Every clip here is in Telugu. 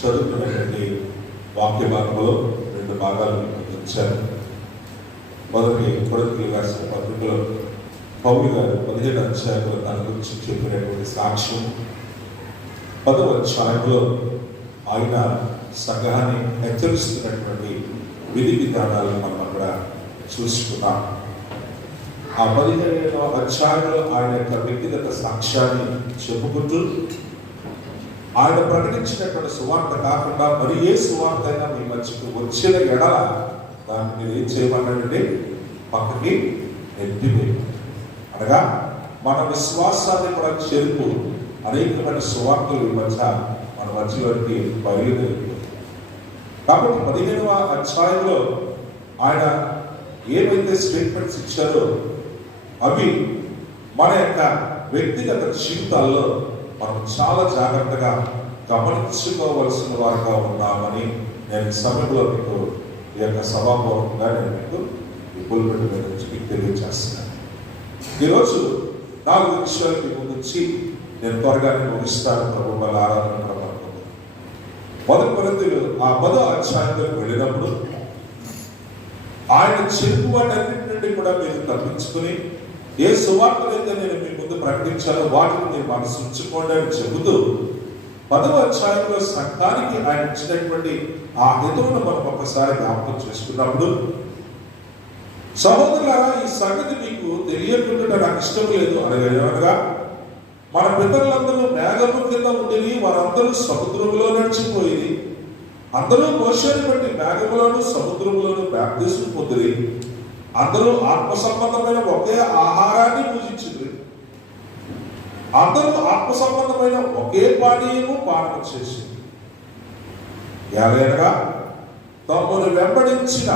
చదువుతున్నటువంటి వాక్య భాగంలో రెండు భాగాలు ఉంచారు. మొదటి కొరింథీయులకు రాసిన పత్రికలో పౌలు గారు 15 అధ్యాయంలో తన గురించి చెప్పినటువంటి సాక్ష్యం, 10వ అధ్యాయంలో ఆయన సంఘాన్ని హెచ్చరిస్తున్నటువంటి విధి విధానాలను మనం అక్కడ చూసుకున్నాం. ఆ 15వ అధ్యాయంలో ఆయన యొక్క వ్యక్తిగత సాక్ష్యాన్ని చెప్పుకుంటూ ఆయన ప్రకటించినటువంటి సువార్త కాకుండా మరి ఏ సువార్త అయినా మీ మధ్యకు వచ్చిన ఎడల దాన్ని మీరు ఏం చేయమన్నాడంటే పక్కకి నెట్టివేయండి. అనగా మన విశ్వాసాన్ని కూడా చెరుపు అనేకమైన సువార్తలు ఈ మధ్య మన మధ్యలోకి బయలుదేరుతుంది. కాబట్టి 15వ అధ్యాయంలో ఆయన ఏవైతే స్టేట్మెంట్స్ ఇచ్చారో అవి మన యొక్క వ్యక్తిగత జీవితాల్లో మనం చాలా జాగ్రత్తగా గమనించుకోవలసిన వారుగా ఉన్నామని నేను సమయంలో మీకు ఈ యొక్క సభాపూర్వకంగా నేను మీకు ఈ పుల్పిట్ మీద నుంచి మీకు తెలియజేస్తున్నాను. ఈరోజు 4 విషయాలు మీ ముందుంచి నేను త్వరగానే ముగిస్తాను. ప్రభు వాళ్ళ ఆరాధన కూడా పడుతుంది. మొదటి కొరింథీయులు ఆ 10వ అధ్యాయంలోకి వెళ్ళినప్పుడు ఆయన చెప్పు వాటన్నిటి నుండి కూడా మీరు తప్పించుకుని ఏ సువార్తలైతే నేను మీ ముందు ప్రకటించాలో వాటిని మీరు మనసు ఉంచుకోండి అని చెబుతూ 10వ అధ్యాయంలో సంఘానికి ఆయన ఇచ్చినటువంటి ఆ హితవును మనం ఒకసారి జ్ఞాపకం చేసుకున్నప్పుడు, సహోదరులారా, ఈ సంగతి మీకు తెలియకుండా నాకు ఇష్టం లేదు అనగా మన పితరులందరూ మేఘము కింద ఉండేది, వారందరూ సముద్రములో నడిచిపోయింది. అందరూ మోషేని బట్టి మేఘములోను సముద్రములోను బాప్తిస్మం పొందిరి. అందరూ ఆత్మ సంబంధమైన ఒకే ఆహారాన్ని పూజించింది. అందరూ ఆత్మ సంబంధమైన ఒకే పానీయము పానం చేసింది. ఏలైనగా తమను వెంబడించిన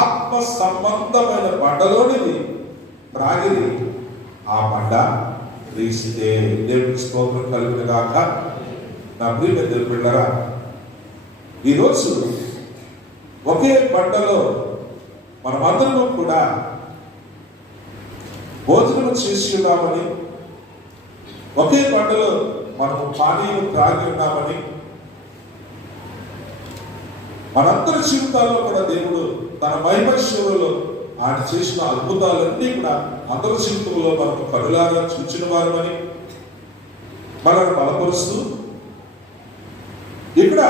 ఆత్మ సంబంధమైన బండలోనిది త్రాగిరి, ఆ బండ క్రీస్తే. దేవునికి స్తోత్రం కలుగును గాక. నా ప్రియ దేవుని బిడ్డలారా, ఈరోజు ఒకే బండలో మనమందరము కూడా భోజనం చేసి ఉన్నామని, ఒకే బండలో మనము పానీయం త్రాగి ఉన్నామని, మనందరి జీవితాల్లో కూడా దేవుడు తన మహిమ సేవలో ఆయన చేసిన అద్భుతాలన్నీ కూడా అందరి జీవితంలో మనకు కనులారా చూచిన వారమని మనల్ని బలపరుస్తూ ఇక్కడ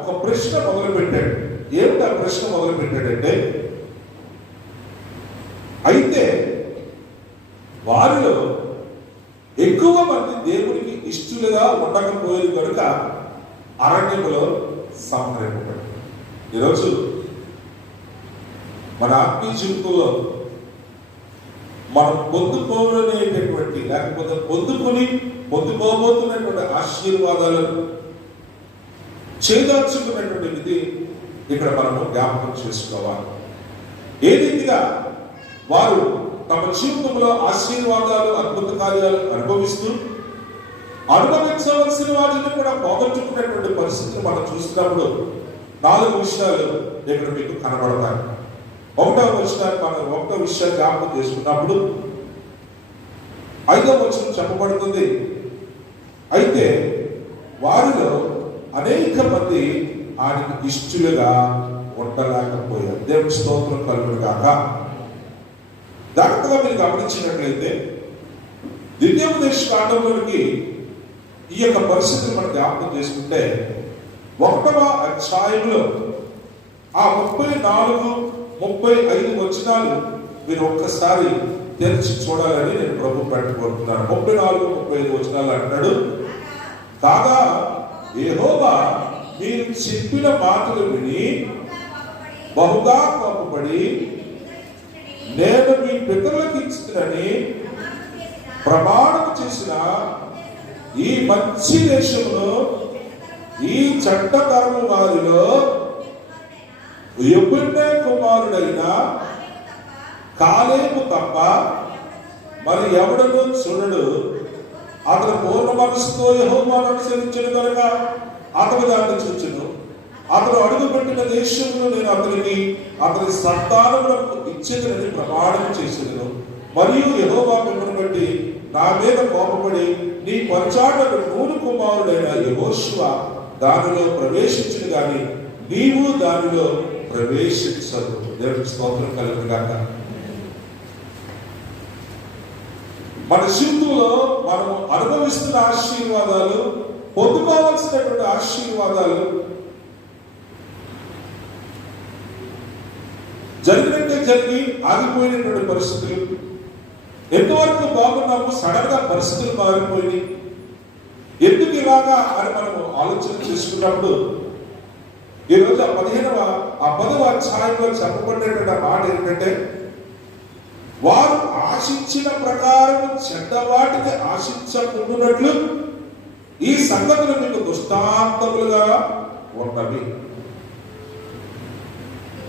ఒక ప్రశ్న మొదలు పెట్టాడు. ఏమిటి ఆ ప్రశ్న మొదలు పెట్టాడంటే, అయితే వారిలో ఎక్కువ మంది దేవునికి ఇష్టలుగా ఉండకపోయేది కనుక అరణ్యములో సంహరింపబడి. ఈరోజు మన ఆత్మీయ జీవితంలో మనం పొందుకోలేనటువంటి లేకపోతే పొందుకోబోతున్నటువంటి ఆశీర్వాదాలను చేదార్చుకున్నటువంటి విధి ఇక్కడ మనము జ్ఞాపకం చేసుకోవాలి. ఏ రీతిగా వారు తమ జీవితంలో ఆశీర్వాదాలు అద్భుత కార్యాలు అనుభవించవలసిన వాటిని కూడా పోగొట్టుకున్నటువంటి పరిస్థితులు మనం చూసినప్పుడు 4 విషయాలు ఇక్కడ మీకు కనబడతాయి. 1వ వచనాన్ని మనం 1వ విషయాన్ని జ్ఞాపకం చేసుకున్నప్పుడు 5వ వచనం చెప్పబడుతుంది, అయితే వారిలో అనేక మంది ఆయనకు ఇష్టలుగా ఉండలేకపోయారు. దేవుని స్తోత్రం కలుగును గాక. జాగ్రత్తగా మీరు గమనించినట్లయితే ద్వితీయోపదేశ కాండంలోనికి ఈ యొక్క పరిస్థితిని మనం జ్ఞాపకం చేసుకుంటే 1వ అధ్యాయంలో ఆ 34, 35 వచనాలు మీరు ఒక్కసారి తెరిచి చూడాలని నేను ప్రభు పెట్టుకుంటున్నాను. 34, 35 వచనాలు అంటాడు, కాగా యెహోవా మీరు చెప్పిన మాటలు విని బహుగా కోపపడి నేను మీ పితరులకు ఇచ్చునని ప్రమాణం చేసిన ఈ మంచి దేశంలో ఈ చెడ్డతరము వారిలో యెఫున్నె కుమారుడైన కాలేబు తప్ప మరి ఎవడను చూడడు. అతను పూర్ణ మనసుతో యెహోవాను అనుసరించను కనుక అతను దాన్ని చూచును. అతను అడుగుపెట్టిన దేశంలో నేను అతని సంతానములకు ఇచ్చేదని ప్రమాణం చేసేదను. మరియు యెహోవా మిమ్మల్ని బట్టి నా మీద కోపపడి నీ పరిచాటకు నూను కుమారుడైన యెహోషువ దానిలో ప్రవేశించును కానీ నీవు దానిలో ప్రవేశించదు. దేవునికి స్తోత్రం కలుగును గాక. మన జీవితంలో మనం అనుభవిస్తున్న ఆశీర్వాదాలు, పొందుకోవాల్సినటువంటి ఆశీర్వాదాలు జరిగినట్టే జరిగి ఆగిపోయినటువంటి పరిస్థితులు, ఎంతవరకు బాగున్నాము, సడన్ గా పరిస్థితులు మారిపోయి ఎందుకు ఇలాగా అని మనము ఆలోచన చేసుకున్నప్పుడు ఈరోజు ఆ 10వ అధ్యాయంలో చెప్పబడినటువంటి మాట ఏంటంటే, వారు ఆశించిన ప్రకారం చెడ్డవాటిని ఆశించకుండానట్లు ఈ సంగతులు మీకు దృష్టాంతములుగా ఉన్నవి.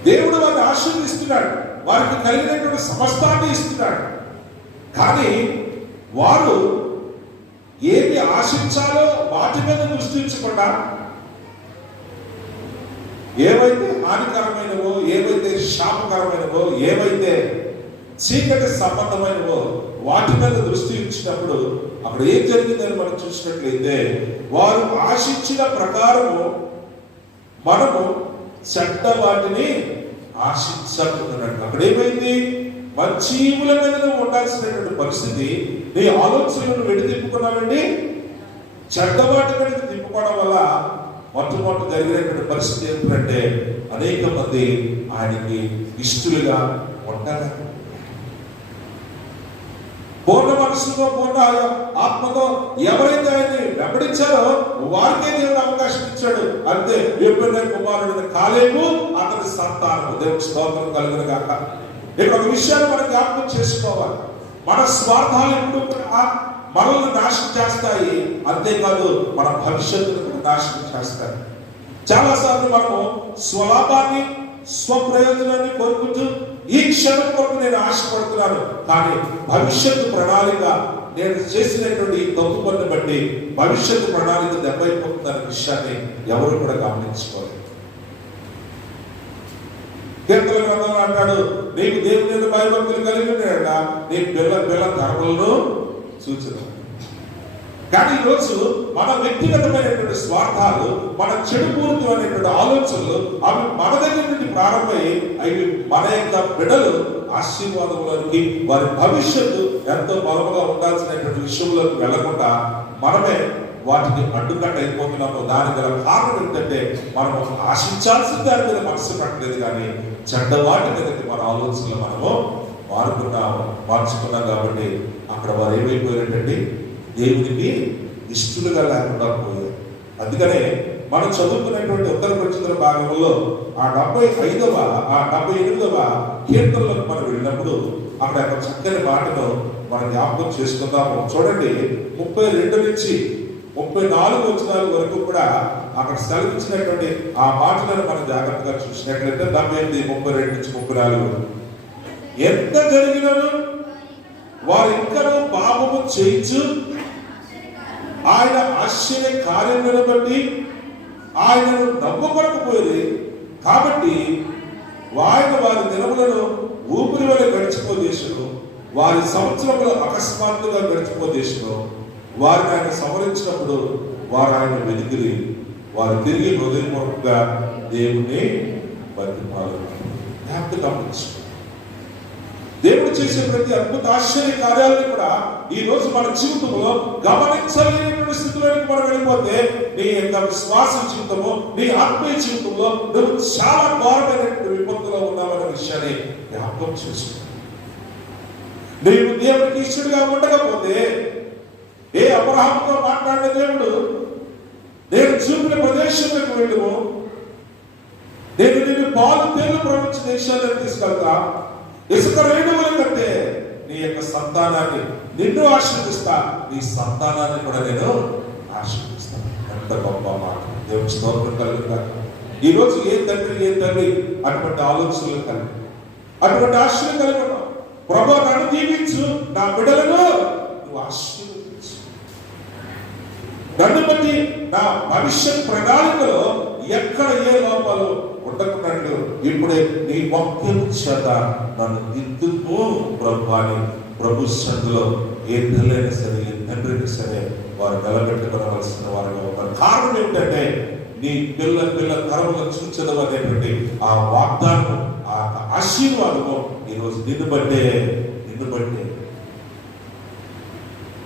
దేవుడు వారిని ఆశీర్వదిస్తున్నాడు, వారికి కలిగినటువంటి సమస్తాన్ని ఇస్తున్నాడు. కానీ వారు ఏమి ఆశించాలో వాటి మీద దృష్టించకుండా ఏవైతే హానికరమైనవో, ఏవైతే శాపకరమైనవో, ఏవైతే చీకటి సంబంధమైనవో వాటి మీద దృష్టి ఇచ్చినప్పుడు అక్కడ ఏం జరిగిందని మనం చూసినట్లయితే, వారు ఆశించిన ప్రకారము మనము చెడ్డ వాటిని ఆశించకుంటున్నాడు. అక్కడ ఏమైంది? మంచీవుల మీద ఉండాల్సినటువంటి పరిస్థితి నీ ఆలోచనలను వెడి తిప్పుకున్నావండి. చెడ్డవాటి మీద తిప్పుకోవడం వల్ల మొట్టమొదటి జరిగినటువంటి పరిస్థితి ఏంటంటే, అనేక మంది ఆయనకి ఇష్టలుగా ఉండాలి. పూర్ణ మనసుతో, పూర్ణ ఆత్మతో ఎవరైతే ఆయన్ని వెంబడించారో వారికే దేవుడు అవకాశం ఇచ్చాడు. అంతే. ఎప్పుడైనా కుమారుడు కాలేబు అతని సంతానము. దేవుడి స్తోత్రం కలుగును గాక. ఇక్కడ ఒక విషయాన్ని మనం జ్ఞాపకం చేసుకోవాలి. మన స్వార్థాలు ఎప్పుడు మనల్ని నాశనం చేస్తాయి, అంతేకాదు మన భవిష్యత్తును నాశనం చేస్తాయి. చాలాసార్లు మనము స్వలాభాన్ని, స్వప్రయోజనాన్ని కోరుకుంటూ ఈ క్షణం కొరకు నేను ఆశపడుతున్నాను, కానీ భవిష్యత్తు ప్రణాళిక, నేను చేసినటువంటి ఈ తప్పు పనిని బట్టి భవిష్యత్తు ప్రణాళిక దెబ్బైపోతుందనే విషయాన్ని ఎవరు కూడా గమనించుకోవాలి. కీర్తన గ్రంథంలో అంటాడు, నీకు దేవుని మీద భయభక్తులు కలిగి ఉన్నాడ, నీ పిల్ల ధర్మలను సూచన. కానీ ఈరోజు మన వ్యక్తిగతమైనటువంటి స్వార్థాలు, మన చెడుపూరితమైనటువంటి ఆలోచనలు అవి మన దగ్గర నుండి ప్రారంభమై అవి మన యొక్క బిడ్డలు ఆశీర్వాదంలోనికి, వారి భవిష్యత్తు ఎంతో బలముగా ఉండాల్సినటువంటి విషయంలోకి వెళ్లకుండా మనమే వాటిని అడ్డుకట్ట అయిపోతున్నాము. దానికి గల కారణం ఏంటంటే, మనము ఆశించాల్సిన దాని మీద మనసు పెట్టలేదు, కానీ చెడ్డవాటి మీదకి మన ఆలోచనలు మనము మార్చుకున్నాం. కాబట్టి అక్కడ వారు ఏమైపోయారంటే దేవునికి ఇష్టలుగా లేకుండా పోయారు. అందుకనే మనం చదువుకున్నటువంటి ఉత్తర పరిచితుల భాగంలో ఆ 78వ కీర్తనలకు మనం వెళ్ళినప్పుడు అక్కడ ఒక చక్కని మాటను మనం జ్ఞాపకం చేసుకుందాము. చూడండి, 32 నుంచి 34 వచనాల వరకు కూడా అక్కడ సెలవిచ్చినటువంటి ఆ మాటలను మనం జాగ్రత్తగా చూసినట్లయితే 78, 32 నుంచి 34 ఎంత జరిగినను వారు ఇంకనూ పాపము చేయించు ఆయన ఆశ్చర్య కార్యములను బట్టి ఆయనను నమ్మకొనకపోయేది. కాబట్టి ఆయన వారి దినములను ఊపిరి వల్ల గడిచిపోదేశను, వారి సంవత్సరములు అకస్మాత్తుగా గడిచిపోదేశను. వారిని ఆయన సంహరించినప్పుడు వారు ఆయన వెతికిరి, వారు తిరిగి హృదయపూర్వకంగా దేవుణ్ణి బతిమాలు. దేవుడు చేసే ప్రతి అద్భుత ఆశ్చర్య కార్యాలను కూడా ఈ రోజు మన జీవితంలో గమనించలేనటువంటి స్థితిలోకి మనం వెళ్ళిపోతే, నీ యొక్క విశ్వాస జీవితము, నీ ఆత్మీయ జీవితంలో నువ్వు చాలా ఘోరమైనటువంటి విపత్తులో ఉన్నావన్న విషయాన్ని జ్ఞాపకం చేసుకో. నీవు దేవుడికి ఇష్టడుగా ఉండకపోతే, ఏ అబ్రహాముతో మాట్లాడిన దేవుడు నేను చూపిన ప్రదేశంలోకి వెళ్ళము, నేను నిన్ను పాలు తేలు ప్రపంచ దేశాలను తీసుకెళ్తా, ఇసుక రేణువుల కంటే నీ యొక్క సంతానాన్ని నిన్ను ఆశీర్వదిస్తా, నీ సంతానాన్ని కూడా నేను ఆశీర్వదిస్తాను. ఎంత గొప్ప మాట. దేవుని స్తోత్రం కలుగుతా. ఈ రోజు ఏ తల్లి అటువంటి ఆలోచనలు కలిగి, అటువంటి ఆశలు కలిగి ఉన్నావు. ప్రభువు నన్ను దీవించు, నా బిడ్డలను నువ్వు ఆశీర్వదించు, నన్ను బట్టి నా భవిష్యత్ ప్రణాళికలో ఎక్కడ ఏ లోపాలు ఉండకున్నట్లు ఇప్పుడే నీ వాక్యం చేత నన్ను దిద్దుకో ప్రభు అని ప్రభు సన్నిధిలో ఏ తల్లైనా సరే, ఏ తండ్రిని సరే వారు నిలబెట్టుకోవలసిన వారుగా ఉన్నారు. కారణం ఏంటంటే నీ పిల్ల తరములను చూచడం అనేటువంటి ఆ వాగ్దానం, ఆ ఆశీర్వాదము ఈరోజు నిన్ను బట్టే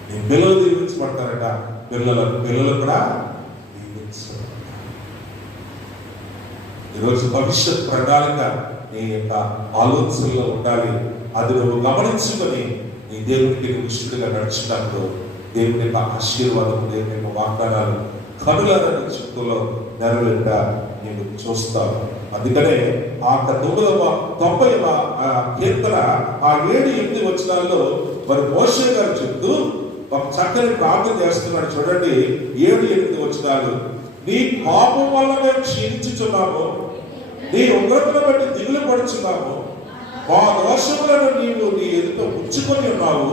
నీ పిల్లలు దీవించబడతారట. పిల్లలు కూడా దీవించబడతారు. ఈరోజు భవిష్యత్ ప్రణాళిక నీ యొక్క ఆలోచనలో ఉండాలి. అది నువ్వు గమనించుకొని నీ దేవునికి నువ్వు ఇష్టడుగా నడుచున్నప్పుడు దేవుని యొక్క ఆశీర్వాదం, దేవుని యొక్క వాగ్దానాలు కనులారా నీ జీవితంలో నెరవేరుగా నేను చూస్తాను. అందుకనే ఆ 90వ కీర్తన ఆ 7-8 వచనాల్లో మరి మోషే గారు చెప్తూ ఒక చక్కని ప్రార్థన చేస్తున్నాడు. చూడండి 7-8 వచనాలు. నీ పాపం వల్ల మేము క్షీణించుచున్నాము, నీ ఉగ్రతను బట్టి దిగులు పడుచున్నాము, మా దోషములను నీవు నీ ఎదుట ఉంచుకొని ఉన్నావు,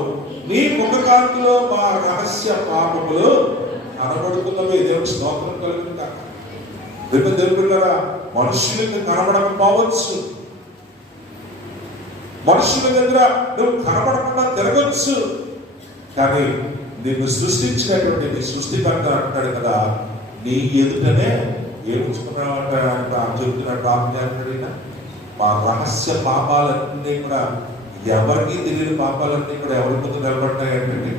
నీ ముఖకాంతిలో మా రహస్య పాపములు కనబడుతున్నవి. దేవుని స్తోత్రం కలుగుతుందా? దేవుడు మనుషులకు కనబడకపోవచ్చు, మనుషుల దగ్గర నువ్వు కనబడకుండా తిరగచ్చు, కానీ నిన్ను సృష్టించినటువంటి నీ సృష్టికర్త అంటాడు కదా, నీ ఎదుటనే ఏముంచుకున్నావంట చెబుతున్నట్టు ఆజ్ఞాపడినా మా రహస్య పాపాలన్నీ కూడా, ఎవరికి తెలియని పాపాలన్నీ కూడా ఎవరి ముందు నిలబడ్డాయంటే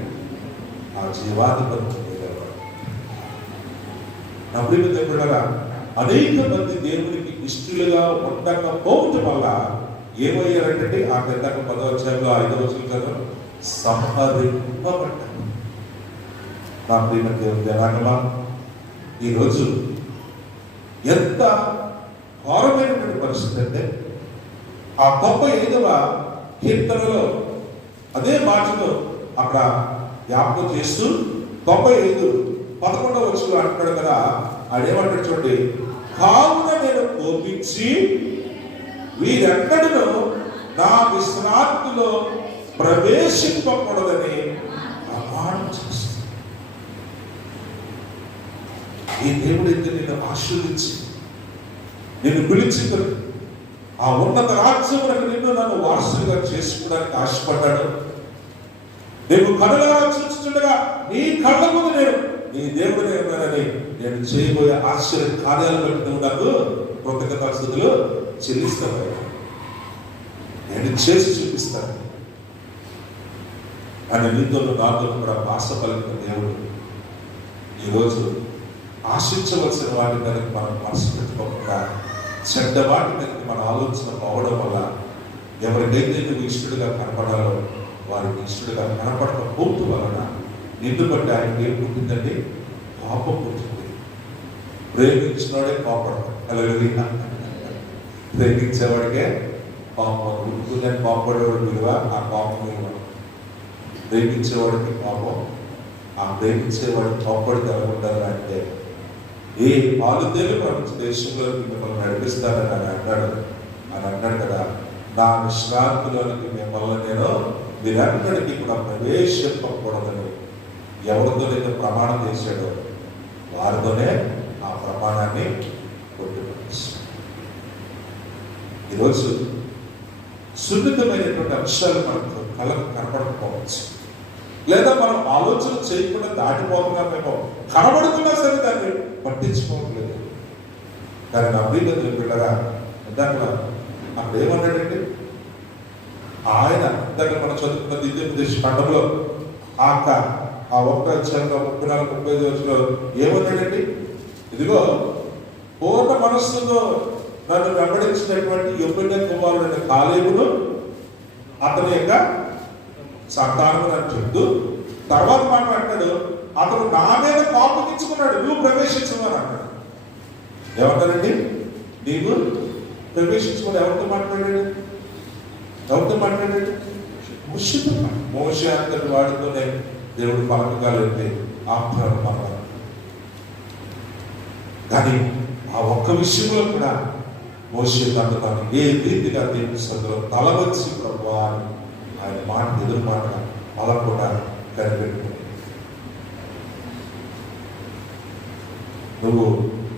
ఆ జీవాధిపతి నిలబడ్డా. అనేక మంది దేవునికి ఇష్టలుగా ఉండకపోవటం వల్ల ఏమయ్యారంటే ఆ పెద్దక 10వ అధ్యాయంలో 5వ వచనం కదా, సంహరింపబడ్డారు. నా ప్రియమైన దేవుని జనాంగమా, ఈరోజు ఎంత ఘోరమైనటువంటి పరిస్థితి అంటే ఆ 95వ కీర్తనలో అదే మాటలో అక్కడ జ్ఞాపకం చేస్తూ 95:11 వచనంలో అంటాడు కదా, ఆడేమంటాడు చూడండి, కావున నేను కోపించి వీరెక్కడను నా విశ్రాంతిలో ప్రవేశింపకూడదని ప్రమాణం చేస్తాను. ఈ దేవుడు అయితే నిన్ను ఆశీర్వదించి నిన్ను పిలిచి ఆ ఉన్నత రాజ్యములకు నిన్ను నన్ను వారసులుగా చేసుకోవడానికి ఆశపడ్డాడు. నేను కనులారా చూస్తుండగా నీ కళ్ళ ముందు నేను నీ దేవుడు ఏమన్నానని నేను చేయబోయే ఆశ్చర్య కార్యాలు బట్టి నువ్వు నాకు కృతజ్ఞతాస్తుతులు చెల్లిస్తాను, నేను చేసి చూపిస్తాను అని నీతో నాతో కూడా భాష పలికిన దేవుడు ఈరోజు ఆశించవలసిన వాటి కనుక మనం మనసు పెట్టుకోకుండా చెడ్డ వాటి కనుక మన ఆలోచన పోవడం వల్ల ఎవరికైతే నువ్వు ఇష్టడుగా కనపడాలో వారికి ఇష్టడుగా కనపడకపోవటం వలన నిన్ను బట్టి ఆయనకి ఏం పుట్టిందండి? పాపం పుట్టింది. ప్రేమించినవాడే పాపం, అలాగే ప్రేమించేవాడికే పాపం పుట్టుకుందని పాపడేవాడు విలువ, ఆ పాపం విలువ. ప్రేమించేవాడికి పాపం, ఆ ప్రేమించేవాడు పాపడికి ఎలా ఉంటారు అంటే ఏ పాలుదేలు ప్రపంచ దేశంలో మిమ్మల్ని నడిపిస్తారని అని అన్నాడు కదా, నా విశ్రాంతిలోనికి మిమ్మల్ని నేను మీరందరికీ కూడా ప్రవేశింపకూడదని ఎవరితోనైతే ప్రమాణం చేశాడో వారితోనే ఆ ప్రమాణాన్ని కొట్టిపడేస్తాడు. ఈరోజు సున్నితమైనటువంటి అంశాలు మనకు కళ్ళకు కనపడకపోవచ్చు, లేదా మనం ఆలోచన చేయకుండా దాటిపోతున్నామేమో, కనబడుతున్నా సరే దాన్ని పట్టించుకోవట్లేదు. కానీ నా ప్రియమైన బిడ్డగా ఇందాక అక్కడ ఏమన్నాడంటే, ఆయన ఇందాక మనం చదువుకున్న దివ్యోపదేశ ఖండంలో ఆ 1వ అధ్యాయంలో 34-35 వచనంలో ఏమన్నాడండి, ఇదిగో పూర్ణ మనస్సుతో నన్ను వెంబడించినటువంటి ఎప్పుడైనా కుమారుడైన కాలేబును అతని యొక్క సంతానము అని చెప్తూ తర్వాత మాట్లాడాడు, అతను నా మీద కోపగించుకున్నాడు, నువ్వు ప్రవేశించమని అన్నాడు. ఏమంటారండి, నీవు ప్రవేశించుకుని ఎవరితో మాట్లాడాడు? మోషే అంతటి వాడితోనే దేవుడు పలకగాలంటే ఆత్మను పలక. కానీ ఆ ఒక్క విషయంలో కూడా మోషే తాను ఏ రీతిగా దేవుని సన్నిధిలో తల వచ్చి ప్రభువా అని ఆయన మాట ఎదురు మాట అలా కూడా కనిపెట్టుకుని నువ్వు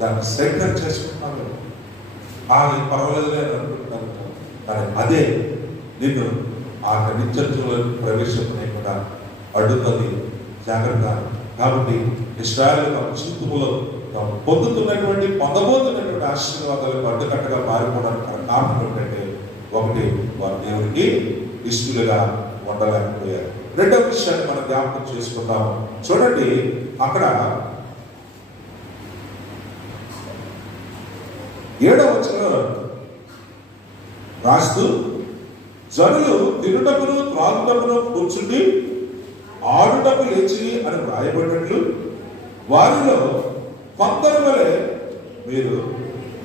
దాన్ని సేకరణ చేసుకుంటున్నావు, పర్వాలేదులే అనుకుంటున్నాను. కానీ అదే నిన్ను ఆ నిత్యంలో ప్రవేశించకుండా అడ్డుతుంది. జాగ్రత్త. కాబట్టి ఇశ్రాయేలు తమ జీవితంలో పొందుతున్నటువంటి పొందబోతున్నటువంటి ఆశీర్వాదాలకు అడ్డుకట్టగా మారిపోవడానికి కారణం ఏంటంటే, ఒకటి, వారు దేవునికి ఇష్టలుగా ఉండలేకపోయారు. రెండవ విషయాన్ని మనం జ్ఞాపకం చేసుకుందాం. చూడండి, అక్కడ 7వ వచనంలో రాస్తూ, జనులు తినుటకును త్రాగుటకును కూర్చుండి ఆడుటకు లేచి అని వ్రాయబడినట్లు వారిలో కొందరి వలె మీరు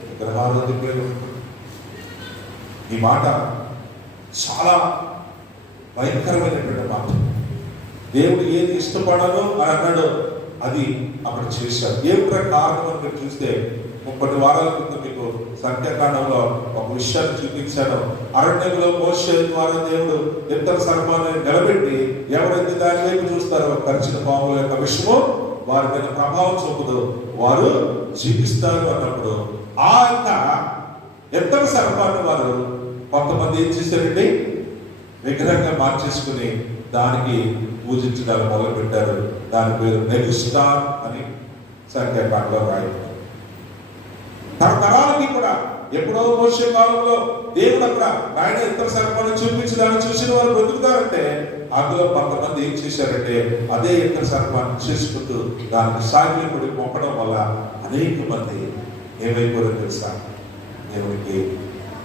విగ్రహారాధికులై. ఈ మాట చాలా భయంకరమైనటువంటి మాట. దేవుడు ఏది ఇష్టపడను అని అన్నాడో అది అక్కడ చేశాడు. ఏమిట్రా కారణం అని మీరు చూస్తే, కొన్ని వారాల క్రితం మీకు సంఖ్యాకాండంలో ఒక విషయాన్ని చూపించాను. అరణ్యంలో మోషే ద్వారా దేవుడు ఇద్దరు సర్పాన్ని నిలబెట్టి, ఎవరైతే దాని వైపు చూస్తారో కరిచిన పాముల యొక్క విషము వారి మీద ప్రభావం చూపదు, వారు జీవిస్తారు అన్నప్పుడు ఆ యొక్క ఇద్దరు సర్పాన్ని వారు కొంతమంది ఏం చేశారండి, విగ్రహంగా మార్చేసుకుని దానికి పూజించడానికి మొదలు పెట్టారు. దాని పేరు నెగుస్టార్ అని సంఖ్యాకాండంలో రాయబడింది. తరతరాలకి కూడా ఎప్పుడో మోషే కాలంలో దేవుడు అక్కడ ఆయన ఇతర సర్పాలను చూపించి దాన్ని చూసిన వారు బ్రతుకుతారంటే, అందులో కొంతమంది ఏం చేశారంటే అదే ఇతర సర్పాన్ని చేసుకుంటూ దానికి సాగిపడి మొక్కడం వల్ల అనేక మంది ఏమైపోయారో తెలుసా, దేవునికి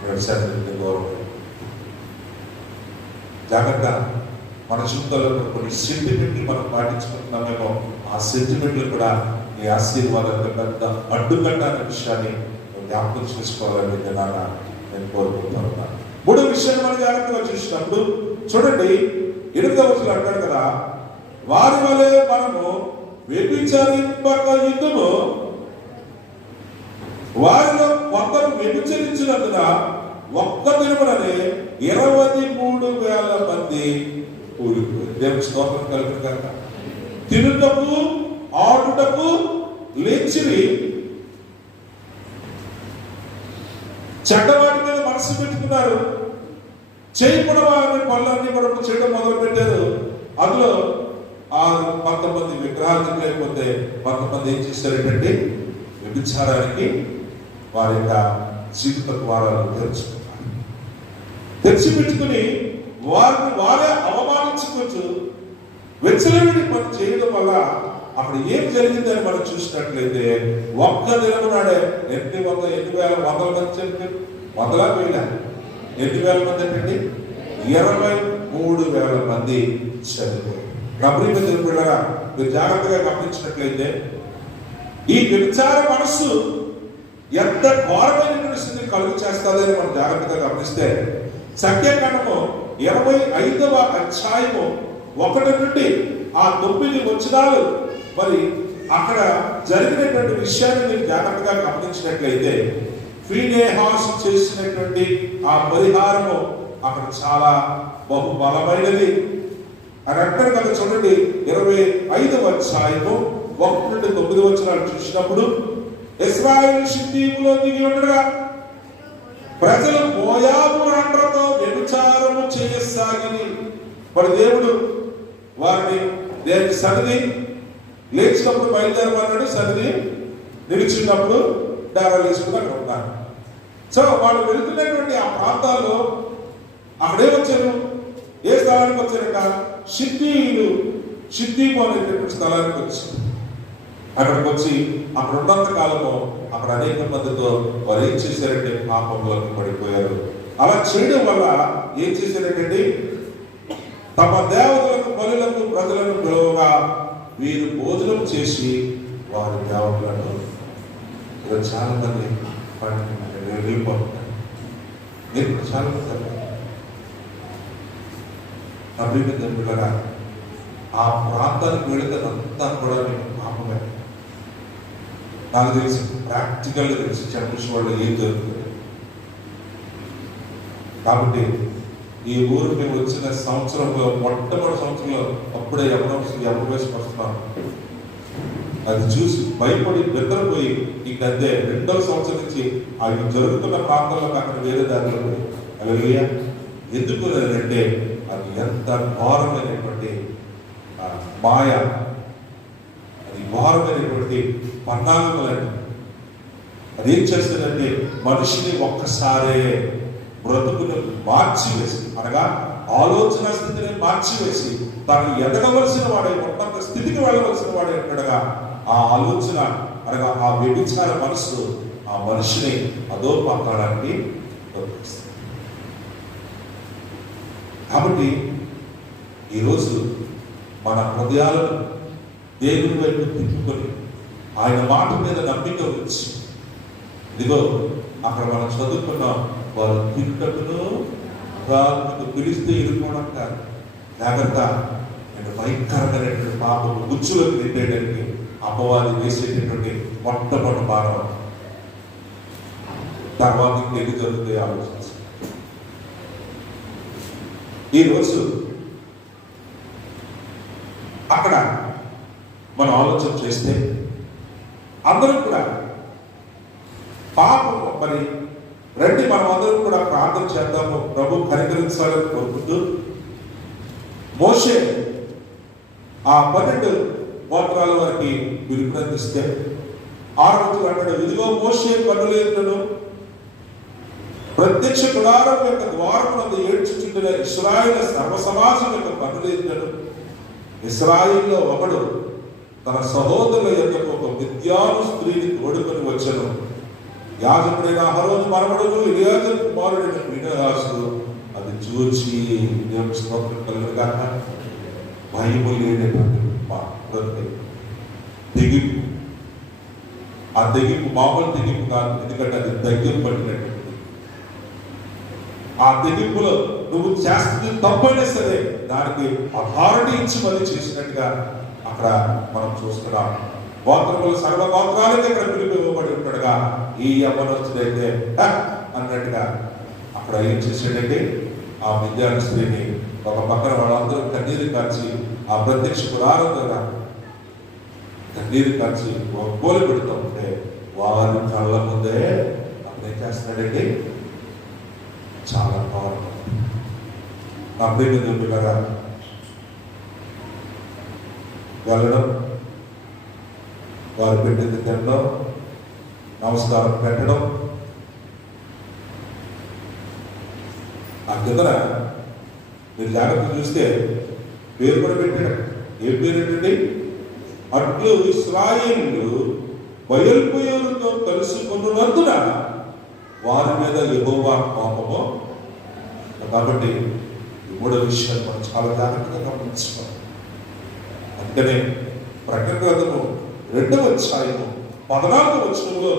వ్యవసాయానికి గౌరవం. జాగ్రత్త, మన జీవితంలో కొన్ని సెంటిమెంట్లు మనం పాటించుకుంటున్నామేమో, ఆ సెంటిమెంట్లు కూడా ఈ ఆశీర్వాదాలకు పెద్ద అడ్డుకట్ట అనే విషయాన్ని జ్ఞాపకం చేసుకోవాలని నేను కోరుకుంటున్నాను. 3వ విషయాన్ని మనం జాగ్రత్తగా చూసినప్పుడు చూడండి, 8వ వచనంలో అంటాడు కదా, వారి వలె మనము వ్యభిచరింపక యుద్ధము, వారిలో కొందరు వ్యభిచరించినందున ఒక్క దినముననే 23,000 మంది కూలిపోయారు. దేవుని స్తోత్రం కలుగును గాక. తినుటకు ఆడుటకు లేచిరి, చెడ్డవాటి మీద మనసు పెట్టుకున్నారు, చేయకూడని పనులన్నీ కూడా చేయడం మొదలు పెట్టారు. అందులో కొంతమంది విగ్రహాలకు లేకపోతే కొంతమంది ఏం చేశారంటే వ్యభిచారానికి వారి యొక్క జీవిత ద్వారాలు తెరుచుకున్నారు. తెరిచిపెట్టుకుని వారిని వారే అవమానించుకోవచ్చు. వెచ్చలవిడి పని చేయడం వల్ల అక్కడ ఏం జరిగిందని మనం చూసినట్లయితే, ఒక్క దినం నాడే 100,000 మంది చనిపోయారు. 100,000 ఎన్ని వేల మంది అంటే 23,000 మంది చనిపోయారు. గమనించిన పిల్లరా, మీరు జాగ్రత్తగా గమనించినట్లయితే ఈ వ్యభిచార మనస్సు ఎంత ఘోరమైనటువంటి స్థితిని కలుగు చేస్తుందని మనం జాగ్రత్తగా గమనిస్తే, సంఖ్యాకాండము 25వ అధ్యాయము 1 నుండి ఆ 9 వచనాలు మరి అక్కడ జరిగినటువంటి విషయాన్ని మీరు జాగ్రత్తగా గమనించినట్లయితే, ఫీనెహాసు చేసినటువంటి ఆ పరిహారము అక్కడ చాలా బహుబలమైనది అని అంటారు కదా. చూడండి, 25వ అధ్యాయము 1 నుండి 9 వచనాలు చూసినప్పుడు, ఇశ్రాయేలు షిత్తీములో దిగి ఉండగా ప్రజలు మోయాబు రాండ్రతో వ్యభిచారము చేయసాగిని. మరి దేవుడు వారిని దేవుని సన్నిధి లేచినప్పుడు బయలుదేరమన్నాడు, సన్నిధి నిలిచినప్పుడు డారాలు వేసుకుని అక్కడ ఉన్నారు. సో వాళ్ళు వెళుతున్నటువంటి ఆ ప్రాంతాల్లో అక్కడేమొచ్చారు, ఏ స్థలానికి వచ్చారంట, షిత్తీము అనేటువంటి స్థలానికి వచ్చారు. అక్కడికి వచ్చి అక్కడ ఉన్నంత కాలము అక్కడ అనేక మందితో వారు ఏం చేశారంటే పాపంలోకి పడిపోయారు. అలా చేయడం వల్ల ఏం చేశారంటే, తమ దేవతలకు బలులకు ప్రజలను పిలువగా వీరు భోజనం చేసి వారి దేవతలను చాలా మంది వెళ్ళిపోతున్నారు. మీరు చాలా మంది అభివృద్ధి ఆ ప్రాంతానికి వెళితే అంతా కూడా మీకు పాపమే. నాకు తెలిసి ప్రాక్టికల్గా తెలిసి చంపేసి వాళ్ళు ఏం జరుగుతుంది. కాబట్టి ఈ ఊరు మేము వచ్చిన సంవత్సరంలో, మొట్టమొదటి సంవత్సరంలో అప్పుడే ఎవరు వేసుకు వస్తున్నాను. అది చూసి భయపడి బెదరపోయి ఇంక అంతే 2వ సంవత్సరం నుంచి అవి జరుగుతున్న ప్రాంతంలో అక్కడ వేరే దారిలో పోయి అలా ఎందుకు అంటే అది ఎంత ఘోరమైనటువంటి మాయ, అది ఘోరమైనటువంటి పన్నాగములండి. అది ఏం చేస్తుందంటే మనిషిని ఒక్కసారే బ్రతుకును మార్చివేసి, అనగా ఆలోచన స్థితిని మార్చివేసి తను ఎదగవలసిన వాడే, ఉన్నత స్థితికి వెళ్ళవలసిన వాడే ఉండగా ఆ ఆలోచన అనగా ఆ వ్యభిచార మనసు ఆ మనిషిని అధోపాతాళానికి పంపిస్తుంది. కాబట్టి ఈరోజు మన హృదయాలను దేవుని వైపు తిప్పుకొని ఆయన మాట మీద నమ్మిక వచ్చి, ఇదిగో అక్కడ మనం చదువుకున్నాం, వారు తింటకును రాళ్ళకు పిలిస్తే ఇరుకోవడం కాదు, జాగ్రత్త, నేను భయంకరమైనటువంటి పాపము గుచ్చులకు తిట్టేయడానికి అపవాది వేసేటటువంటి మొట్టమొదటి భారం. తర్వాత ఇంకెన్ని జరుగుతాయి ఆలోచించి. ఈరోజు అక్కడ మనం ఆలోచన చేస్తే అందరూ కూడా పాపం, మరి రండి మనం అందరం కూడా ప్రార్థన చేద్దాము, ప్రభు కనికరించాలని కోరుకుంటూ. మోషే ఆ 12 గోత్రాల వారికి పిలుపునందిస్తే 6వ వచనం అంటాడు, ఇదిగో మోషే కన్నులెత్తును ప్రత్యక్ష గుడారం యొక్క ద్వారమునందు ఏడ్చుచుండిన ఇశ్రాయేలు సర్వసమాజం యొక్క కన్నులెత్తును. ఇశ్రాయేలులో ఒకడు తన సహోదరుల యొక్క ఒక విద్యాను స్త్రీని తోడుకొని వచ్చెను. యాజకుడైన అహరోను మనవడును ఎలియాజరు కుమారుడైన ఫీనెహాసు అది చూచి దేవుని స్తోత్రం కలుగుగాక. భయము లేనటువంటి తెగింపు, ఆ తెగింపు మామూలు తెగింపు కాదు, ఎందుకంటే అది దయ్యం పడినటువంటిది. ఆ తెగింపులో నువ్వు చేస్తుంది తప్పైనా సరే దానికి అథారిటీ ఇచ్చి మళ్ళీ చేసినట్టుగా అక్కడ మనం చూస్తున్నాం. గోత్రములు సర్వ గోత్రాలకి ఇక్కడ పిలుపు ఇవ్వబడి ఉంటాడుగా, ఈ యవ్వనస్తుడైతే అన్నట్టుగా అక్కడ ఏం చేసాడంటే ఆ విద్యార్థి స్త్రీని ఒక పక్కన వాళ్ళందరూ కన్నీరు కాల్చి ఆ ప్రత్యక్ష గుడారం దగ్గర కన్నీరు కాల్చి కోలి పెడుతూ ఉంటే వారి కళ్ళ ముందే అక్కడ ఏం చేస్తున్నాడండి, చాలా పవర్. నా ప్రేమ దేవుడిగా వెళ్ళడం, వారు పెట్టింది తినడం, నమస్కారం పెట్టడం. ఆ కిందన మీరు జాగ్రత్త చూస్తే పేరు కూడా పెట్టాడు. ఏ పేరు ఏంటండి? అట్లు ఇశ్రాయేలు బయల్పోయేరుతో కలుసుకున్నందున వారి మీద యెహోవా కోపము. కాబట్టి ఈ 3వ విషయాలు మనం చాలా జాగ్రత్తగా గమనించుకోవాలి. అందుకనే ప్రకటన గ్రంథము 2వ అధ్యాయము 14వ వచనంలో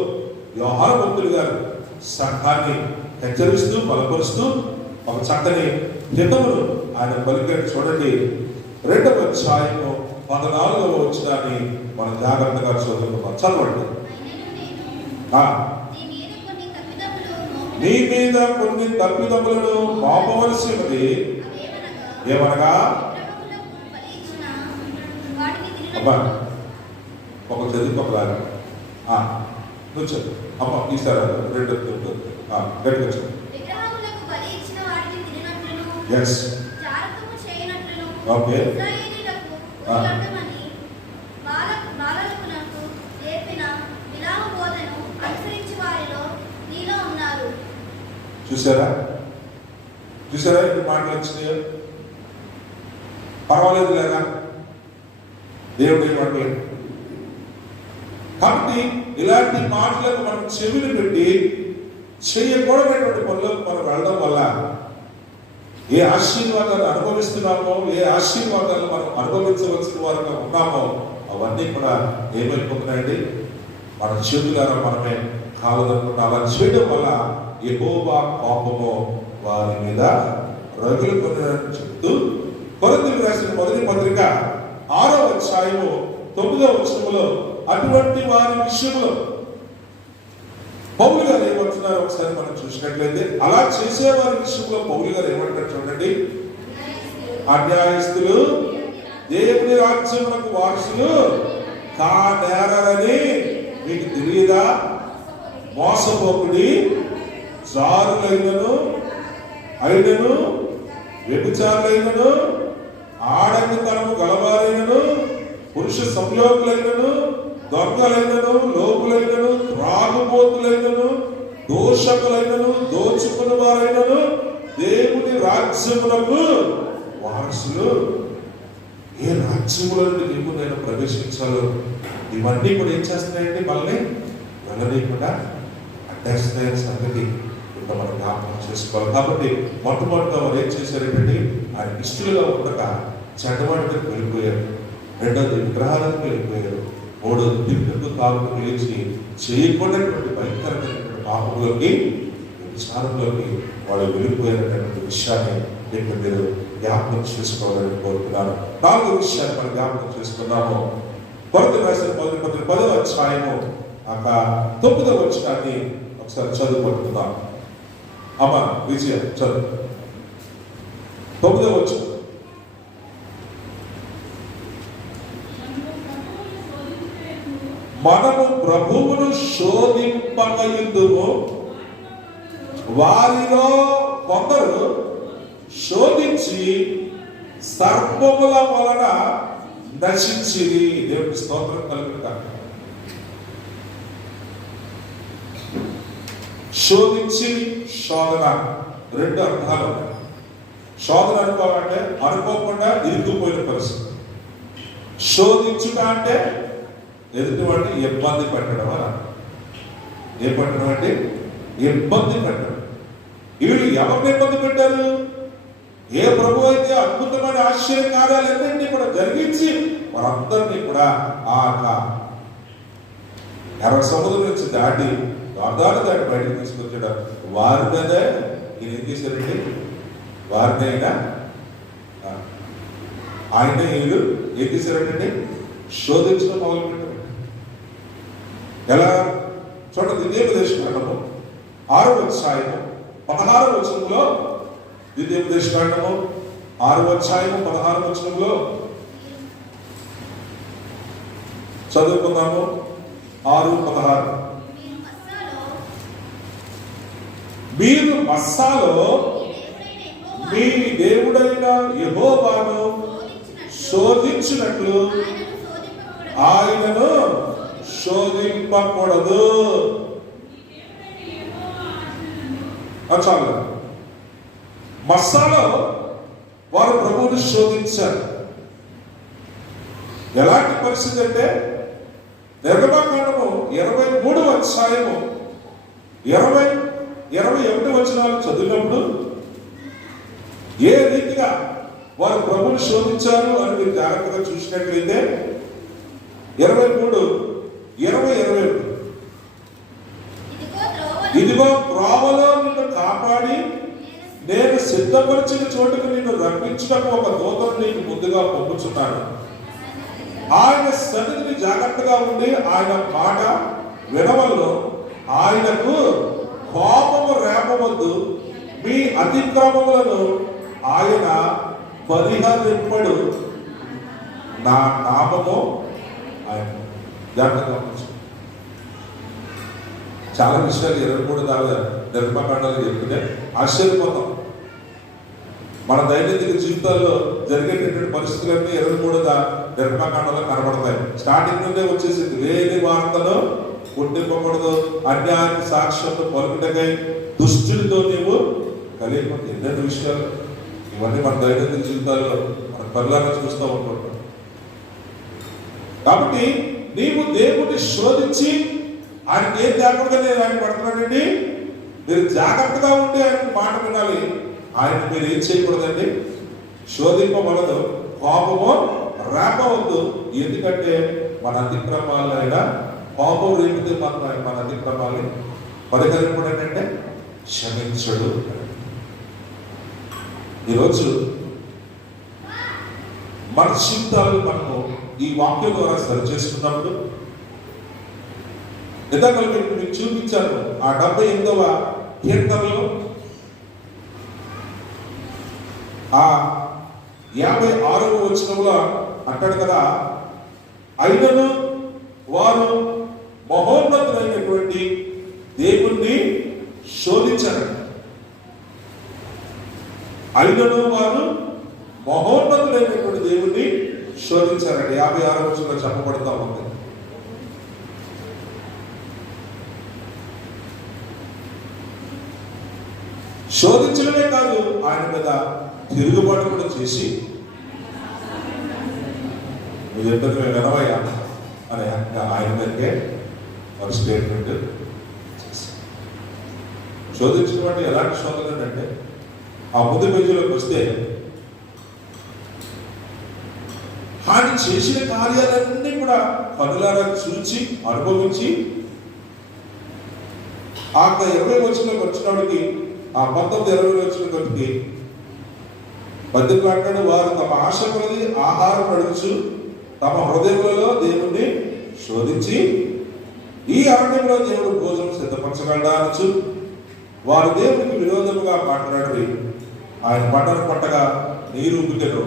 యోహాను భక్తులు గారు సంఘాన్ని హెచ్చరిస్తూ బలపరుస్తూ ఒక చక్కని హితమును ఆయన పలికాడు. చూడండి, 2వ అధ్యాయము 14వ వచనాన్ని మనం జాగ్రత్తగా చదువుకుందాం. చదవండి. నీ మీద కొన్ని తప్పిదములను మోపవలసినది ఏమనగా, అబ్బా ఒక చదువుకోవాలి, నువ్వు చదువు అమ్మ, ఈసారి 2 గట్టిగా చదువు. Yes, okay. చూసారా ఎన్ని మాటలు వచ్చినాయో. పర్వాలేదు లేదా, దేవుడు ఏం మాటలేదు. కాబట్టి ఇలాంటి మాటలకు మనం చెవిని పెట్టి చేయకూడనటువంటి పనులకు మనం వెళ్ళడం వల్ల ఏ ఆశీర్వాదాలు అనుభవిస్తున్నామో, ఏ ఆశీర్వాదాలు మనం అనుభవించవలసిన వారుగా ఉన్నామో అవన్నీ కూడా ఏమైపోతున్నాయండి, మన చేతులారా మనమే కాలదనుకున్న అలా చేయడం వల్ల యెహోవా కోపము వారి మీద రగులుకొనునని చెప్తూ కొరింథీయులకు రాసిన 1వ పత్రిక 6వ అధ్యాయము 9వ వచనములో అటువంటి వారి విషయంలో పౌలు గారు ఏమంటున్నారు ఒకసారి మనం చూసినట్లయితే, అలా చేసేవారి విషయంలో పౌలు గారు ఏమంటారు చూడండి. అన్యాయస్తులు దేవుని రాజ్యములకు వారసులు కానేరని మీకు తెలియదా? మోసపోకుడి, జారులైనను అయినను వ్యభిచారులైనను ఆడంగితనము గలవారైనను పురుష సంయోగులైనను దొంగలైనను, లోకులైనను, త్రాగుబోతులైనను, దోషకులైనను, దోచుకుని వారైనను దేవుని రాజ్యములకు వారసులు. ఏ రాజ్యముల నుండి నీవు నేను ప్రవేశించాలో ఇవన్నీ కూడా ఏం చేస్తున్నాయండి? మనల్ని వెళ్ళనీయకుండా అడ్డేస్తాయని సంగతి ఇంకా మనం జ్ఞాపకం చేసుకోవాలి. కాబట్టి మొట్టమొదటిగా వారు ఏం చేశారంటే ఆయన ఇష్టలుగా ఉండగా చెడ్డవాడికి వెళ్ళిపోయారు. రెండోది విగ్రహాలకు వెళ్ళిపోయారు. మూడోది తిరుగుకు తాగుకు లేచి చేయకూడనటువంటి భయంకరమైనటువంటి పాపంలోకి, విచారంలోకి వాళ్ళు వెళ్ళిపోయారనేటువంటి విషయాన్ని ఇక్కడ మీరు జ్ఞాపకం చేసుకోవాలని కోరుతున్నాను. 4 విషయాన్ని మనం జ్ఞాపకం చేసుకున్నాము. కొరింథీయులకు రాసిన 10వ అధ్యాయము 9వ వచనాన్ని ఒకసారి చదువుకుంటున్నాం. అమ్మ విజయ చదువు. 9వ వచనం. మనము ప్రభువును శోధింపకయుందుము, వారిలో కొందరు శోధించి సర్పముల వలన నశించిరి. దేవుడి స్తోత్రం కలుగుతారు. శోధించి శోధన 2 అర్థాలు ఉన్నాయి. శోధన అనుకోవాలంటే అనుకోకుండా ఇరుక్కుపోయిన పరిస్థితి. శోధించుట అంటే ఎదుటివాడిని ఇబ్బంది పెట్టడం అని. ఏం పెట్టడం అంటే ఇబ్బంది పెట్టడం. వీళ్ళు ఎవరిని ఇబ్బంది పెట్టారు? ఏ ప్రభు అయితే అద్భుతమైన ఆశ్చర్య కార్యాలన్నింటినీ కూడా జరిగించి వారందరినీ కూడా ఆ ఎర్ర సముద్రం నుంచి దాటి యోర్దాను దాటి బయటకు తీసుకొచ్చాడు. వారి మీద ఈయన ఏం చేశారండి? వారినైనా ఆయన వీళ్ళు ఏం చేశారంటే శోధించడం మొదలుపెట్టారు. ఎలా చూడండి, ద్వితీయోపదేశకాండము 6వ అధ్యాయము 16వ వచనంలో, ద్వితీయోపదేశకాండము 6వ అధ్యాయము 16వ వచనంలో చదువుకుందాము. 6:16. మీరు మస్సాలో మీ దేవుడైన యెహోవాను శోధించినట్లు ఆయనను శోధింపకూడదు. చాలు. మస్సాలో వారు ప్రభువుని శోధించారు. ఎలాంటి పరిస్థితి అంటే నిర్గమకాండము 23వ అధ్యాయము 20-21 వచనాలు చదివినప్పుడు ఏ రీతిగా వారు ప్రభువుని శోధించారు అని మీరు జాగ్రత్తగా చూసినట్లయితే 23:20-21 ఇదిగో త్రోవలో నిన్ను కాపాడి నేను సిద్ధపరిచిన చోటుకు నిన్ను రప్పించడం ఒక దూతను నీకు ముందుగా పంపుచున్నాను. ఆయన సన్నిధిని జాగ్రత్తగా ఉండి ఆయన మాట వినవల్లో ఆయనకు కోపము రేపవద్దు. మీ అతిక్రమములను ఆయన పరిహరింపడు. నా నామము ఆయన జాగ్రత్తగా ఉంచు. చాలా విషయాలు 23 దాకా నిర్గమకాండాలు చెప్తుంటే ఆశ్చర్యపోతాం. మన దైనందిక జీవితాల్లో జరిగేటటువంటి పరిస్థితులన్నీ 23 నిర్గమకాండంలో కనబడతాయి. స్టార్టింగ్ నుండే వచ్చేసింది. లేని వార్తను పుట్టింపకూడదు, అన్యాయానికి సాక్ష్యంతో పలుకుటకై దుష్టుడితో నీవు కలిగి ఎన్నెన్ని విషయాలు. ఇవన్నీ మన దైనందిక జీవితాల్లో మన పనులాగా చూస్తూ ఉంటుంటాం. కాబట్టి నీవు దేవుడిని శోధించి ఆయనకి ఏం జాగ్రత్తగా నేను ఆయన పడుతున్నానండి, మీరు జాగ్రత్తగా ఉండి ఆయన మాట వినాలి. ఆయన మీరు ఏం చేయకూడదండి, శోధింపబడదు, కోపము రేపవద్దు. ఎందుకంటే మన అతిక్రమాలైనా కోపం రేపితే మాత్రం ఆయన మన అతిక్రమాలు పరిహరింపడంటే క్షమించడు. ఈరోజు మన జీవితాలు మనము ఈ వాక్యం ద్వారా సరి చేసుకున్నప్పుడు ఇందాక మీకు చూపించాను. ఆ 78వ కీర్తనలో ఆ 56వ వచనంలో అంటాడు కదా, అయినను వారు మహోన్నతులైనటువంటి దేవుణ్ణి శోధించారు. అయినను వారు మహోన్నతులైనటువంటి దేవుణ్ణి శోధించారండి. 56వ వచనంలో చెప్పబడతా ఉంది. శోధించడమే కాదు, ఆయన మీద తిరుగుబాటు కూడా చేసి నువ్వు చెప్పేది మేము వినవయ్యా అని ఆయన మీదకే ఒక స్టేట్మెంట్ చేశారు. శోధించడం అంటే ఎలాంటి శోధన అంటే, ఆ ముందు పేజీలోకి వస్తే ఆయన చేసిన కార్యాలన్నీ కూడా కనులారా చూచి అనుభవించి ఆ 20 వచనంలోకి వచ్చినప్పటికి, ఆ 19-20 వచ్చినప్పటికి బద్దెలు అంటాడు, వారు తమ ఆశ కొలది ఆహారం అడుగుచు తమ హృదయములలో దేవుణ్ణి శోధించి ఈ అరణ్యంలో దేవుడు భోజనం సిద్ధపరచగలడా అనొచ్చు. వారు దేవునికి విరోధముగా మాట్లాడి ఆయన పంటను పట్టగా నీరు ఉబ్బికెను,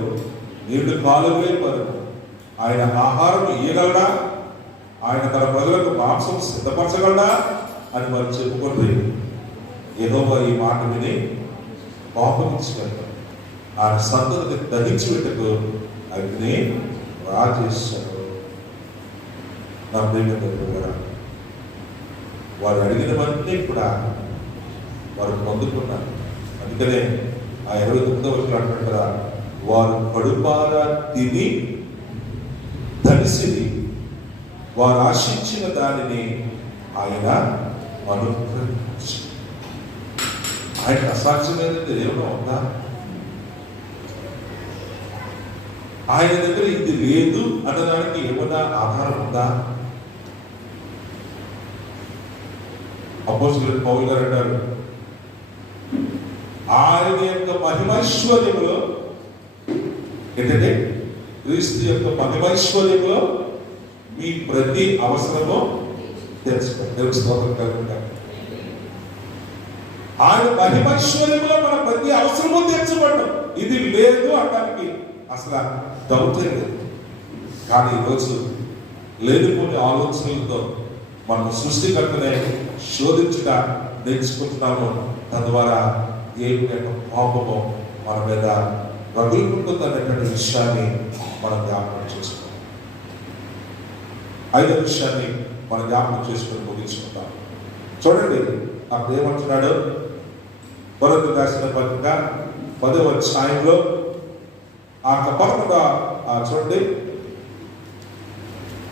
నీళ్లు కాలువే పరుగు. ఆయన ఆహారం ఇయ్యగలడా, ఆయన తన ప్రజలకు మాంసం సిద్ధపరచగలడా అని వారు చెప్పుకుంటే యెహోవా ఈ మాట విని కోపగించగలరు. ఆయన సంతతిని దహించి పెట్టకు అగ్ని రాజేశారు. నా ప్రియమైన వారు అడిగినవన్నీ కూడా వారు పొందుకున్నారు. అందుకనే ఆ 29వ వచనం అంటారు కదా, వారు కడుపారా తిని తడిసి వారు ఆశించిన దానిని ఆయన అనుగ్రహించి. ఆయన అసాధ్యమైనది ఏమైనా ఉందా? ఆయన దగ్గర ఇది లేదు అనడానికి ఏమైనా ఆధారం ఉందా? అపోస్తలుడైన పౌలు గారు అంటారు, ఆయన యొక్క మహిమైశ్వర్యములో ఏంటంటే క్రీస్తు యొక్క మహిమైశ్వర్యములో మీ ప్రతి అవసరము తెలుసుకోండి. దేవుని స్తోత్రం కలుగుతారు. ఆయన మహిమైశ్వర్యములో మన ప్రతి అవసరము తీర్చబడ్డం. ఇది లేదు అనడానికి అసలు డౌటే లేదు. కానీ ఈరోజు లేనిపోని ఆలోచనలతో మనం సృష్టికర్తనే శోధించుట నేర్చుకుంటున్నాము. తద్వారా దేవుని యొక్క కోపము మన మీద రగులుకుంటుందనేటువంటి విషయాన్ని మనం జ్ఞాపకం చేసుకోవాలి. 5వ విషయాన్ని మనం జ్ఞాపకం చేసుకుని ముగించుకుంటాం. చూడండి అప్పుడు ఏమంటున్నాడు, కొరింథీయులకు రాసిన పత్రిక 10వ అధ్యాయంలో ఆ కపటముగా చూడండి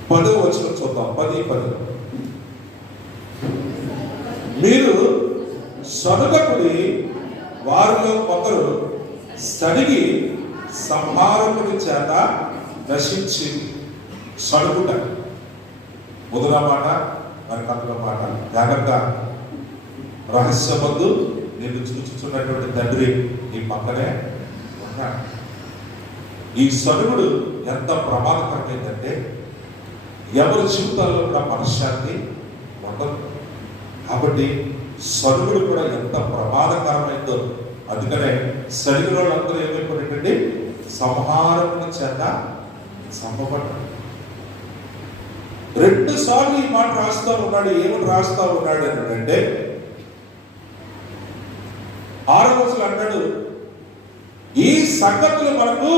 10వ వచనం చూద్దాం. 10 మీరు సనుగకుడి వారిలో కొందరు సడిగి సంహారకుడి చేత నశించి. సడుగుట మొదల మాట, మరి కందుల మాట. జాగ్రత్త, రహస్యమందు నేను చూచుచున్నటువంటి తండ్రి నీ పక్కనే ఉన్నాడు. ఈ సడుగుడు ఎంత ప్రమాదకరమైందంటే ఎవరి జీవితాల్లో కూడా మనశ్శాంతి ఉండదు. కాబట్టి సడుగుడు కూడా ఎంత ప్రమాదకరమైందో. అందుకనే సడిగిన వాళ్ళందరూ ఏమైపోయినట్టండి, సంహారముని చేత చంపబడ్డాడు. 2 సార్లు ఈ మాట రాస్తా ఉన్నాడు. ఏమని రాస్తా ఉన్నాడు అంటే 6వ వచనం అంటాడు, ఈ సంగతులు మనకు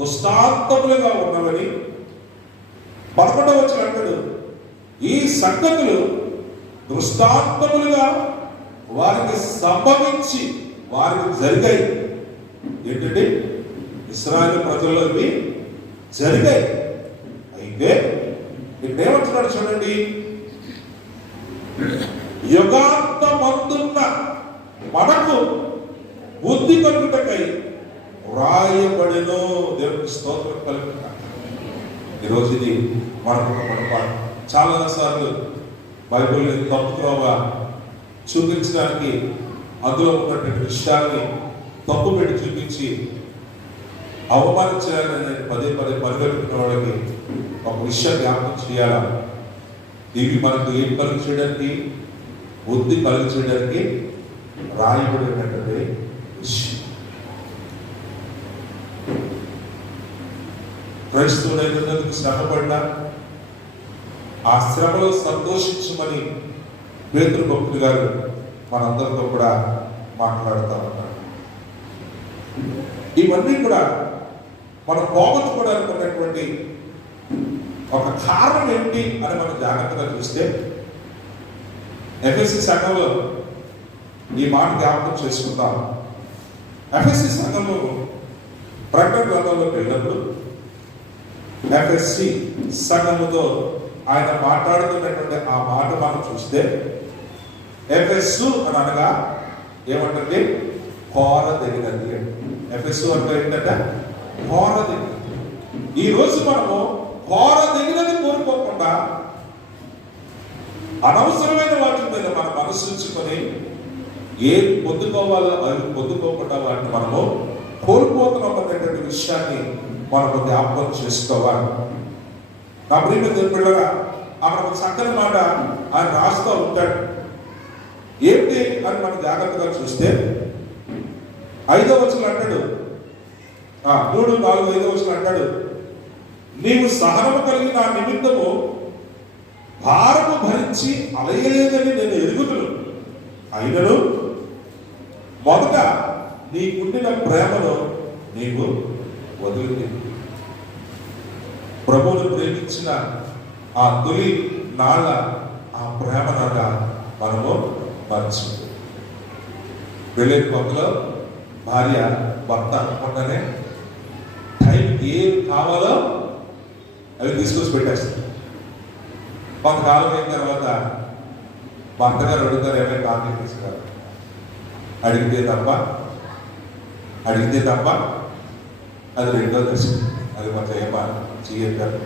దుష్టాంతములుగా ఉన్నవని. 11వ వచనం అంటాడు, ఈ సంగతులు దృష్టాంతములుగా వారికి సంభవించి వారికి జరిగాయి. ఏంటంటే ఇశ్రాయేలు ప్రజల్లో ఇవి జరిగాయి. అయితే ఇక్కడ ఏమంటున్నాడు చూడండి, యుగాంతమందున్న మనకు బుద్ధి కలుగుటకై వ్రాయబడెను. దేవునికి స్తోత్రం కలుగుట. ఈరోజు ఇది మనకు పొరపాటు. చాలా సార్లు బైబిల్ని తప్పుత్రోవ చూపించడానికి అందులో ఉన్నటువంటి విషయాల్ని తప్పు పెట్టి చూపించి అవమానించాలని పదే పరిగెత్తుకున్న వాళ్ళకి ఒక విషయం జ్ఞాపకం చేయాలా. ఇవి మనకు ఏం కలిగి చేయడానికి, బుద్ధి కలిగి చేయడానికి రాయబడినటువంటి విషయం. క్రైస్తవుడైనందుకు శ్రమపడ్డా ఆ శ్రమలో సంతోషించమని పేతురు భక్తులు గారు మనందరితో కూడా మాట్లాడుతూ ఉన్నారు. ఇవన్నీ కూడా మనం పోగొట్టుకోవడానికి ఉన్నటువంటి ఒక కారణం ఏంటి అని మనం జాగ్రత్తగా చూస్తే, ఎఫెసీ సంఘంలో ఈ మాట జ్ఞాపకం చేసుకుందాం. ఎఫ్ఎస్సి సంఘము ప్రకటన గ్రంథంలోకి వెళ్ళినప్పుడు ఎఫ్ఎస్సి సంఘముతో ఆయన మాట్లాడుతున్నటువంటి ఆ మాట మనం చూస్తే ఎఫెస్సు అని అనగా ఏమంటుంది? కోరదగినది. ఎఫెస్సు అంటే ఏంటంటే కోరదగినది. ఈ రోజు మనము కోరదగినది కోరుకోకుండా అనవసరమైన వాటి మీద మన మనసు ఉంచుకొని ఏం పొందుకోవాలో అవి పొందుకోకుండా వాటిని మనము కోల్పోతున్నాం అనేటువంటి విషయాన్ని మనము జ్ఞాపకం చేసుకోవాలి. నా ప్రియమైన దేవుని బిడ్డలారా, అక్కడ ఒక చక్కని మాట ఆయన రాస్తూ ఉంటాడు. ఏంటి అని మనం జాగ్రత్తగా చూస్తే 5వ వచనం అంటాడు, 3, 4, 5వ వచనం అంటాడు, నీవు సహనము కలిగి నా నిమిత్తము భారము భరించి అలయలేదని నేను ఎరుగుదును, అయినను మొదట నీకుండిన ప్రేమను నీవు వదిలి ప్రభువును ప్రేమించిన ఆ తొలి నాళ్ళ ఆ ప్రేమనగా మనము మర్చి వెళ్ళే కొత్తలో భార్య భర్త అనుకుండానే టైంకి ఏం కావాలో అవి తీసుకొచ్చి పెట్టేస్తారు. కొంతకాలం అయిన తర్వాత భర్త గారు అడుగుతారు, ఏమైనా కాఫీ తీసుకురారు. అడిగితే తప్ప అది రెండో దశ. అది కొంచెం ఏమా చేయగలరు.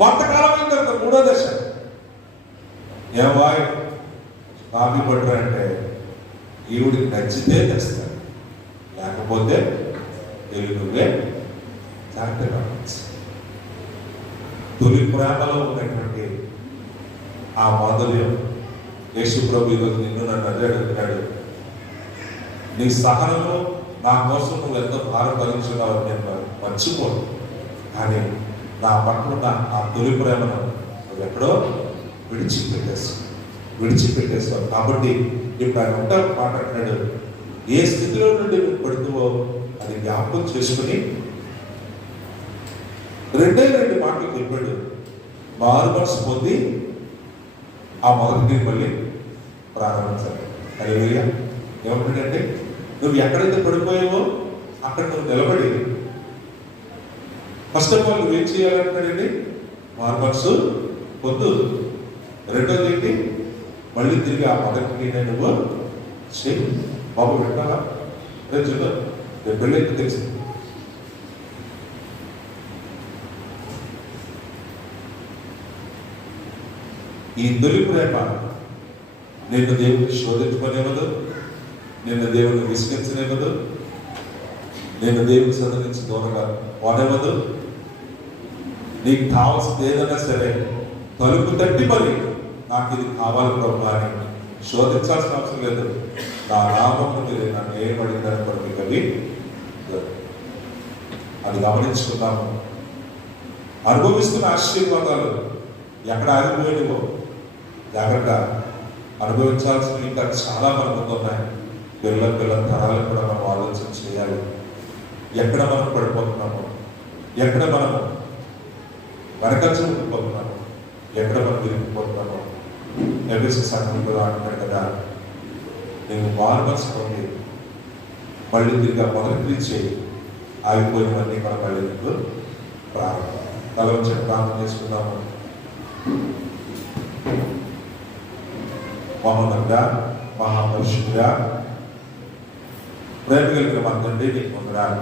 కొంతకాలం అయిన తర్వాత 3వ దశ, ఏమాయ్ కాఫీ పట్టరు అంటే ఈవిడికి నచ్చితే తెస్తాడు, లేకపోతే నువ్వే జాగ్రత్తగా. తొలి ప్రేమలో ఉన్నటువంటి ఆ మాధుర్యం యేసు ప్రభు ఈరోజు నిన్ను నన్ను అదే అడుగుతున్నాడు. నీ సహనము నా కోసం నువ్వు ఎంతో భారపరించున్నావు నేను మర్చిపోను, కానీ నా పట్ల ఉన్న ఆ తొలి ప్రేమను నువ్వు ఎక్కడో విడిచిపెట్టేస్తావు. కాబట్టి ఇప్పుడు ఆయన ఉంటా మాట్లాడినాడు, ఏ స్థితిలో నుండి నువ్వు పడుతువో అది జ్ఞాపకం చేసుకుని 2 మాటలు చెప్పాడు. మారు మనసు పొంది ఆ మొదటి మళ్ళీ ప్రారంభించాలి. హల్లెలూయా. ఏమంటాడంటే, నువ్వు ఎక్కడైతే పడిపోయావో అక్కడ నువ్వు నిలబడి ఫస్ట్ ఆఫ్ ఆల్ నువ్వేం చేయాలంటాడండి? మారు మనసు పొందు. రెండోది ఏంటి? మళ్ళీ తిరిగి ఆ మొదటి నువ్వు చేయి. బాబు వింటావా? రేపు రేపు పెళ్ళైతే తెలిసి ఈ తొలి ప్రేమ నిన్ను దేవుడిని శోధించుకునేవదు, నిన్ను దేవుడిని విసిగించనివ్వదు, నిన్ను దేవుని సదరించి దూరంగా పోనివ్వదు. నీకు కావాల్సింది ఏదైనా సరే తలుపు తట్టి మరి నాకు ఇది కావాలి ప్రభు అని శోధించాల్సిన అవసరం లేదు. నా నామమును మీరు నన్ను ఏమడిగారు కూడా మీకు అది గమనించుకున్నాము. అనుభవిస్తున్న ఆశీర్వాదాలు ఎక్కడ ఆగిపోయినవో జాగ్రత్త. అనుభవించాల్సినవి ఇంకా చాలా మన ముందు ఉన్నాయి. పిల్లల తరాలు కూడా మనం ఆలోచన చేయాలి. ఎక్కడ మనం పడిపోతున్నామో, ఎక్కడ మనము వెనకచ్చు ఉండిపోతున్నామో, ఎక్కడ మనం విరిగిపోతున్నామో. ఎఫెసీ సంఘంలో అంటున్నాడు కదా, నేను మారు మనసు పొంది మళ్ళీ తిరిగి మొదటి చేయి, ఆగిపోయినవన్నీ మన మళ్ళీ నీకు ప్రారంభం. తల వచ్చి ప్రార్థన చేసుకున్నాము. మహోన్నతుడా, మహాపరిశుద్ధుడా, ప్రేమ కలిగిన మా తండ్రి, నీకు వందనాలు.